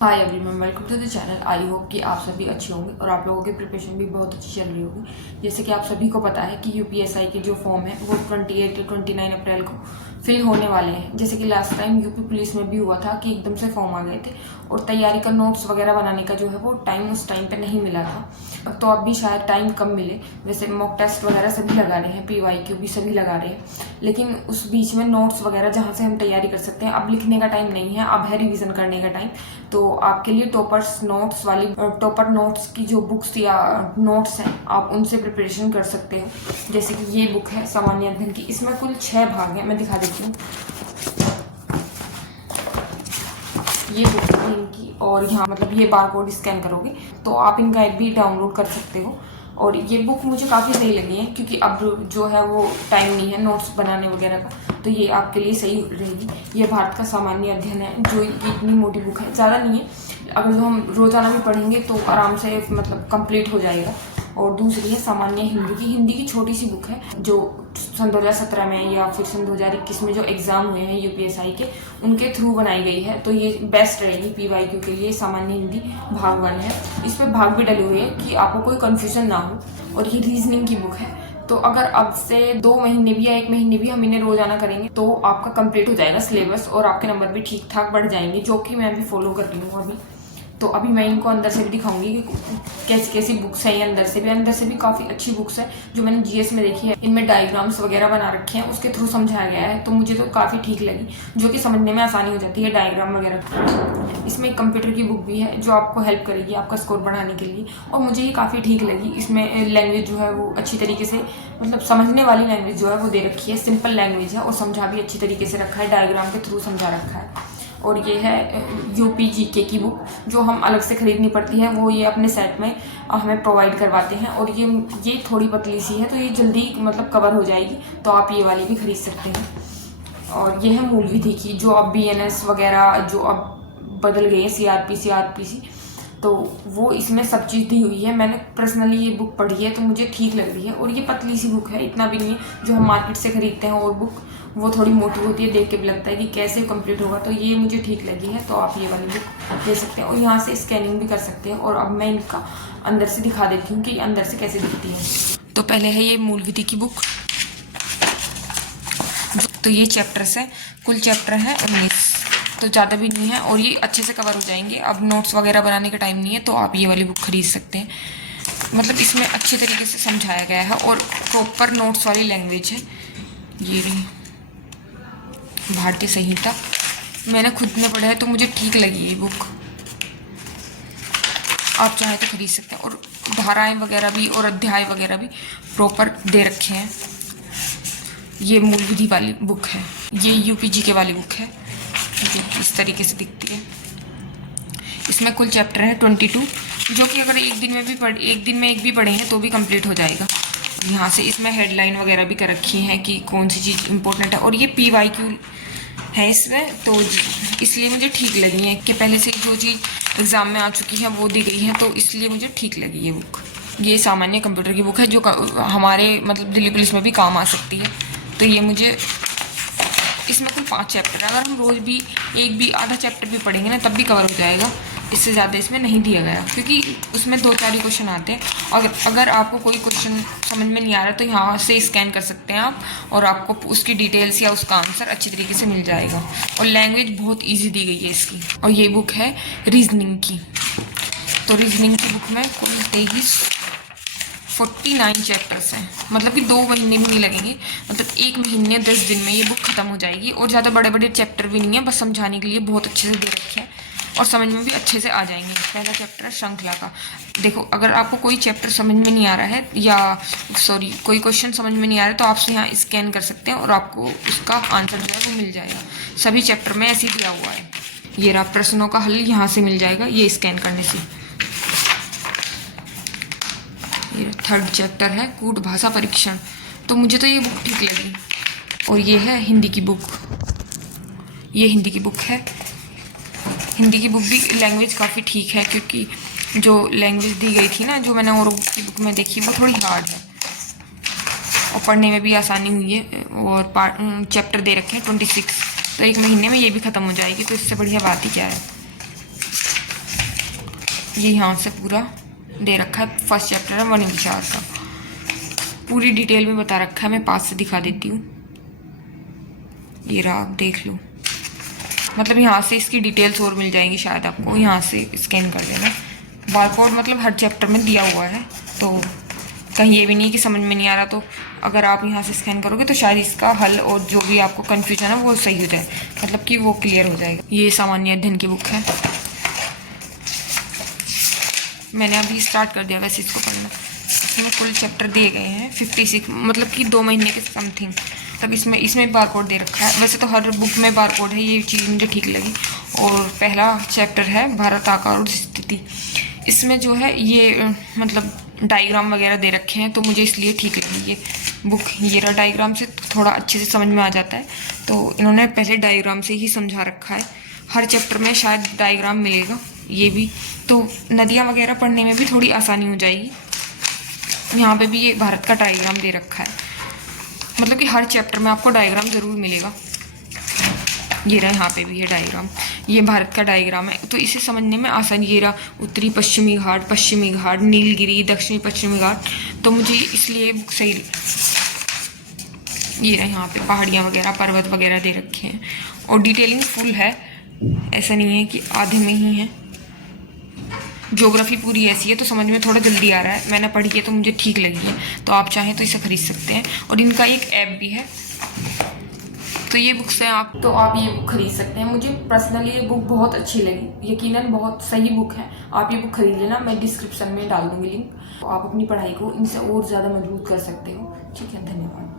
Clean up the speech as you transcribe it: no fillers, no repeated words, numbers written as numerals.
Hi everyone, welcome to the channel. I hope कि आप सभी अच्छे होंगे और आप लोगों की प्रिपरेशन भी बहुत अच्छी चल रही होगी। जैसे कि आप सभी को पता है कि यूपीएसआई के जो फॉर्म है वो 28 या 29 अप्रैल को फिल होने वाले हैं। जैसे कि लास्ट टाइम यूपी पुलिस में भी हुआ था कि एकदम से फॉर्म आ गए थे और तैयारी का नोट्स वगैरह बनाने का जो है वो टाइम उस टाइम पर नहीं मिला था। तो अब भी शायद टाइम कम मिले। वैसे मॉक टेस्ट वगैरह सभी लगा रहे हैं, PYQ भी सभी लगा रहे हैं, लेकिन उस बीच में नोट्स वगैरह जहाँ से हम तैयारी कर सकते हैं, अब लिखने का टाइम नहीं है, अब है रिवीजन करने का टाइम। तो आपके लिए टॉपर्स नोट्स वाली टॉपर नोट्स की जो बुक्स या नोट्स हैं आप उनसे प्रिपरेशन कर सकते हो। जैसे कि ये बुक है सामान्य अध्ययन की, इसमें कुल 6 भाग हैं। मैं दिखा देती हूँ, ये बुक है इनकी, और यहाँ मतलब ये बारकोड स्कैन करोगे तो आप इनका ऐप भी डाउनलोड कर सकते हो। और ये बुक मुझे काफ़ी सही लगी है क्योंकि अब जो है वो टाइम नहीं है नोट्स बनाने वगैरह का, तो ये आपके लिए सही रहेगी। ये भारत का सामान्य अध्ययन है, जो इतनी मोटी बुक है, ज़्यादा नहीं है। अगर जो हम रोज़ाना भी पढ़ेंगे तो आराम से मतलब कंप्लीट हो जाएगा। और दूसरी है सामान्य हिंदी की छोटी सी बुक है, जो सन 2017 में या फिर सन 2021 में जो एग्ज़ाम हुए हैं यूपीएसआई के, उनके थ्रू बनाई गई है। तो ये बेस्ट रहेगी PYQ के लिए। सामान्य हिंदी भाग 1 है, इसमें भाग भी डले हुए हैं कि आपको कोई कन्फ्यूजन ना हो। और ये रीजनिंग की बुक है, तो अगर अब से 2 महीने भी या 1 महीने भी हम इन्हें रोजाना करेंगे तो आपका कंप्लीट हो जाएगा सिलेबस और आपके नंबर भी ठीक ठाक बढ़ जाएंगे, जो कि मैं भी फॉलो कर रही हूँ अभी। तो अभी मैं इनको अंदर से भी दिखाऊंगी कि कैसी कैसी बुक्स हैं। ये अंदर से भी काफ़ी अच्छी बुक्स है जो मैंने GS में देखी है। इनमें डायग्राम्स वगैरह बना रखे हैं, उसके थ्रू समझाया गया है, तो मुझे तो काफ़ी ठीक लगी, जो कि समझने में आसानी हो जाती है डायग्राम वगैरह। इसमें एक कंप्यूटर की बुक भी है जो आपको हेल्प करेगी आपका स्कोर बढ़ाने के लिए, और मुझे ये काफ़ी ठीक लगी। इसमें लैंग्वेज जो है वो अच्छी तरीके से, मतलब समझने वाली लैंग्वेज जो है वो दे रखी है, सिंपल लैंग्वेज है और समझा भी अच्छी तरीके से रखा है, डायग्राम के थ्रू समझा रखा है। और ये है यूपी GK की बुक, जो हम अलग से खरीदनी पड़ती है, वो ये अपने सेट में हमें प्रोवाइड करवाते हैं। और ये थोड़ी पतली सी है, तो ये जल्दी मतलब कवर हो जाएगी, तो आप ये वाली भी खरीद सकते हैं। और ये है मूल विधि की, जो अब BNS वगैरह जो अब बदल गई है, CRPC, तो वो इसमें सब चीज़ दी हुई है। मैंने पर्सनली ये बुक पढ़ी है तो मुझे ठीक लग रही है। और ये पतली सी बुक है, इतना भी नहीं है जो हम मार्केट से खरीदते हैं, और बुक वो थोड़ी मोटी होती है, देख के भी लगता है कि कैसे कंप्लीट होगा, तो ये मुझे ठीक लगी है। तो आप ये वाली बुक ले सकते हैं और यहाँ से स्कैनिंग भी कर सकते हैं। और अब मैं इनका अंदर से दिखा देती हूँ कि अंदर से कैसे दिखती है। तो पहले है ये मूल विधि की बुक, तो ये चैप्टर्स है, कुल चैप्टर है 19, तो ज़्यादा भी नहीं है और ये अच्छे से कवर हो जाएंगे। अब नोट्स वगैरह बनाने का टाइम नहीं है, तो आप ये वाली बुक खरीद सकते हैं। मतलब इसमें अच्छे तरीके से समझाया गया है और प्रॉपर नोट्स वाली लैंग्वेज है। ये भी भारतीय संहिता मैंने खुद में पढ़ा है तो मुझे ठीक लगी ये बुक, आप चाहे तो खरीद सकते हैं। और धाराएं वगैरह भी और अध्याय वगैरह भी प्रॉपर दे रखे हैं। ये मूल विधि वाली बुक है, ये UPGK वाली बुक है, इस तरीके से दिखती है। इसमें कुल चैप्टर है 22, जो कि अगर एक दिन में एक भी पढ़ेंगे तो भी कंप्लीट हो जाएगा। यहाँ से इसमें हेडलाइन वगैरह भी कर रखी है कि कौन सी चीज़ इंपॉर्टेंट है, और ये PYQ है इसमें, तो इसलिए मुझे ठीक लगी है कि पहले से जो चीज़ एग्ज़ाम में आ चुकी है वो दी गई है, तो इसलिए मुझे ठीक लगी ये बुक। ये सामान्य कंप्यूटर की बुक है जो हमारे मतलब दिल्ली पुलिस में भी काम आ सकती है। तो ये मुझे, इसमें कुल 5 चैप्टर है, अगर हम रोज़ भी एक भी आधा चैप्टर भी पढ़ेंगे ना तब भी कवर हो जाएगा। इससे ज़्यादा इसमें नहीं दिया गया क्योंकि उसमें 2-4 ही क्वेश्चन आते हैं। और अगर आपको कोई क्वेश्चन समझ में नहीं आ रहा तो यहाँ से स्कैन कर सकते हैं आप, और आपको उसकी डिटेल्स या उसका आंसर अच्छी तरीके से मिल जाएगा। और लैंग्वेज बहुत ईजी दी गई है इसकी। और ये बुक है रीजनिंग की, तो रीजनिंग की बुक में कुल 49 चैप्टर्स हैं, मतलब कि 2 महीने भी नहीं लगेंगे, मतलब 1 महीने 10 दिन में ये बुक खत्म हो जाएगी। और ज़्यादा बड़े बड़े चैप्टर भी नहीं है, बस समझाने के लिए बहुत अच्छे से दे रखे हैं और समझ में भी अच्छे से आ जाएंगे। पहला चैप्टर है श्रृंखला का। देखो, अगर आपको कोई चैप्टर समझ में नहीं आ रहा है या कोई क्वेश्चन समझ में नहीं आ रहा है तो आप यहाँ स्कैन कर सकते हैं और आपको उसका आंसर जो है वो मिल जाएगा। सभी चैप्टर में ऐसे ही दिया हुआ है। ये रहा प्रश्नों का हल, यहाँ से मिल जाएगा ये स्कैन करने से। ये 3rd चैप्टर है कूट भाषा परीक्षण, तो मुझे तो ये बुक ठीक लगी। और ये है हिंदी की बुक, ये हिंदी की बुक है। हिंदी की बुक भी लैंग्वेज काफ़ी ठीक है, क्योंकि जो लैंग्वेज दी गई थी ना, जो मैंने और की बुक में देखी, वो थोड़ी हार्ड है और पढ़ने में भी आसानी हुई है। और चैप्टर दे रखे हैं 26, तो 1 महीने में ये भी ख़त्म हो जाएगी, तो इससे बढ़िया बात ही क्या है। ये यहाँ से पूरा दे रखा है। फर्स्ट चैप्टर है वन विचार का, पूरी डिटेल में बता रखा है। मैं पास से दिखा देती हूँ, ये रहा, आप देख लो। मतलब यहाँ से इसकी डिटेल्स और मिल जाएंगी शायद आपको, यहाँ से स्कैन कर देना। बारकोड मतलब हर चैप्टर में दिया हुआ है, तो कहीं ये भी नहीं है कि समझ में नहीं आ रहा, तो अगर आप यहाँ से स्कैन करोगे तो शायद इसका हल और जो भी आपको कन्फ्यूजन है वो सही हो जाए, मतलब कि वो क्लियर हो जाएगा। ये सामान्य अध्ययन की बुक है, मैंने अभी स्टार्ट कर दिया वैसे इसको पढ़ना। इसमें फुल चैप्टर दिए गए हैं 56, मतलब कि 2 महीने के समथिंग तब। इसमें बारकोड दे रखा है। वैसे तो हर बुक में बारकोड है, ये चीज़ मुझे ठीक लगी। और पहला चैप्टर है भारत आकार और स्थिति। इसमें जो है ये मतलब डायग्राम वगैरह दे रखे हैं, तो मुझे इसलिए ठीक लगी ये बुक। ये रहा डायग्राम से थोड़ा अच्छे से समझ में आ जाता है, तो इन्होंने पहले डायग्राम से ही समझा रखा है। हर चैप्टर में शायद डायग्राम मिलेगा, ये भी तो नदियाँ वगैरह पढ़ने में भी थोड़ी आसानी हो जाएगी। यहाँ पे भी ये भारत का डायग्राम दे रखा है, मतलब कि हर चैप्टर में आपको डायग्राम ज़रूर मिलेगा। ये रहा, यहाँ पे भी है डायग्राम, ये भारत का डायग्राम है, तो इसे समझने में आसानी। ये रहा उत्तरी पश्चिमी घाट, नीलगिरी, दक्षिणी पश्चिमी घाट, तो मुझे इसलिए बुक सही। ये रहा, यहाँ पे पहाड़ियाँ वगैरह, पर्वत वगैरह दे रखे हैं, और डिटेलिंग फुल है, ऐसा नहीं है कि आधे में ही है। ज्योग्राफी पूरी ऐसी है तो समझ में थोड़ा जल्दी आ रहा है। मैंने पढ़ी है तो मुझे ठीक लगी है, तो आप चाहें तो इसे खरीद सकते हैं। और इनका एक ऐप भी है, तो ये बुक्स हैं आप ये बुक खरीद सकते हैं। मुझे पर्सनली ये बुक बहुत अच्छी लगी, यकीनन बहुत सही बुक है। आप ये बुक खरीद लेना, मैं डिस्क्रिप्शन में डाल दूँगी लिंक, तो आप अपनी पढ़ाई को इनसे और ज़्यादा मजबूत कर सकते हो। ठीक है, धन्यवाद।